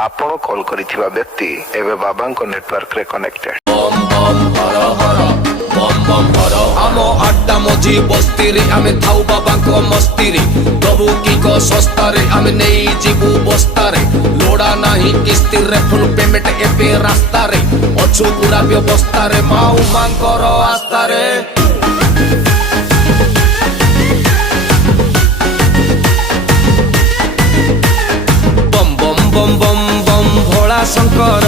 आपण कॉल करिथिबा व्यक्ति एवं बाबा को नेटवर्क रे कनेक्टेड। आम आड्डा मझी बस्ती रे आमे थाउ बाबा को मस्ती रे दबु की को सस्ता रे आमे नहीं जीवु बस्ता रे लोड़ा नहीं किस्ती रे फुल पेमेंट एपे रास्ता रे अछु पूरा व्यवस्था रे माऊ मांकर आस्था रे बम बम बम बम बम भोला शंकर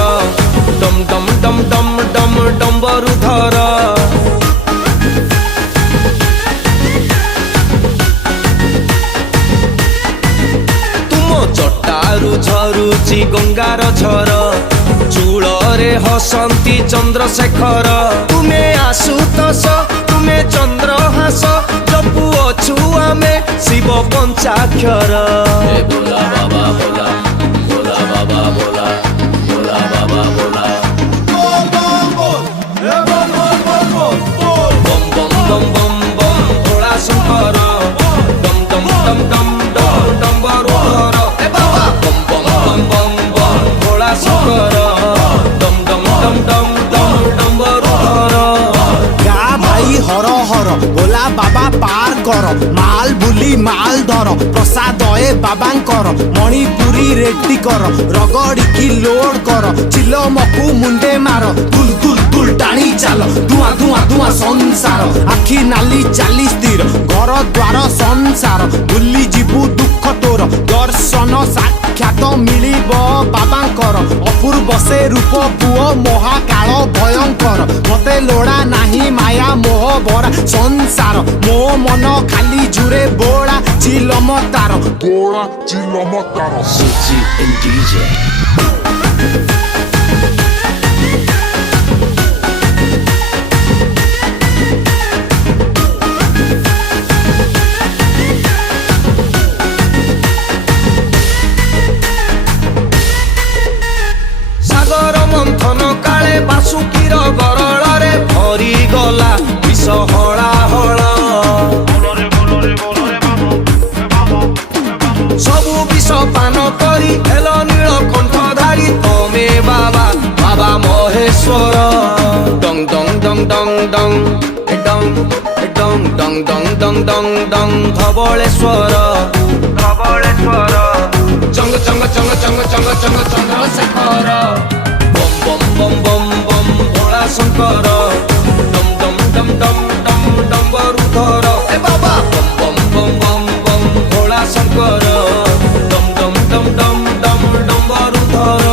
डम डम डम डम डम डम्बरु धर चट्टारू झरुची गंगार झर चूଳରେ हसंती चंद्रशेखर तुमे आशुतोष तुमे चंद्रहास जपु अछु आमे शिव पंचाक्षर बोला बाबा बोला बोला बाबा बोला बोला बाबा बोला बम बम बम बम बम भोला शंकर डम डम डम डम डम डम्बरु धर शंकर डम डम डम डम डम डम्बरु धर गा भाई हर हर भोला बाबा पार कर माल बुली माल धर प्रसाद ए बाबांकर मणिपुरी रेड्डी कर रगड़ी की लोड कर चिलो मकु मुंडे मार दुल दुल दुल टाणी चाल धुआं धुआं धुआं संसार आखि नाली चाली स्थिर घर द्वार संसार बुली जीवु दुख तोर दर्शन साक्षात मिलिब बाबांकर अपूर्व से रूप पुओ महाकाल भयंकर मते लोड़ा नाही माया मोह भरा संसार मो मन खाली जुरे बोला चिलम तार Suji and DJ सागर मंथन काले बासुकीर गरल रे भरी गला विष हला हला सबु विष पान करी हेल नील कंठधारी तमे बाबा बाबा महेश्वर डंग डंग डंग डंग डंग डंग डंग डंग डंग डंग डंग धवलेश्वर धवलेश्वर चंग चंग चंग चंग चंग चंग चंद्रशेखर बम बम बम बम बम भोला शंकर डम डम डम डम डम डम्बरु धर ए बाबा बम बम बम बम बम भोला शंकर डम डम डम डम डम डम्बरु धर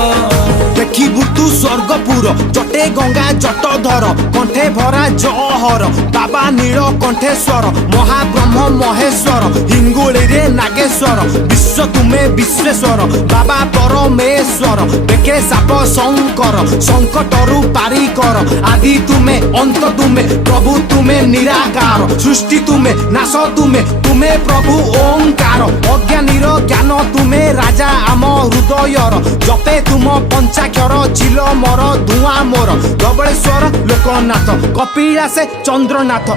देखिबु तू स्वर्गपुर जटे गंगा जट धर कंठे भरा जहर बाबा नील कंठेश्वर महाब्रह्म महेश्वर हिंगुली रे नागेश्वर विश्व तुमे विश्वेश्वर बाबा परमेश्वर बेके साप शंकर संकटरु पारी कर आदि तुमे अंत तुमे प्रभु तुमे निराकार सृष्टि तुमे नाश तुमे तुमे प्रभु ओंकार अज्ञानीर ज्ञान तुमे राजा आम हृदयर जपे तुम पंचाक्षर चिल मोर धुआं मोर धवलेश्वर लोकनाथ कपिलासे चंद्रनाथ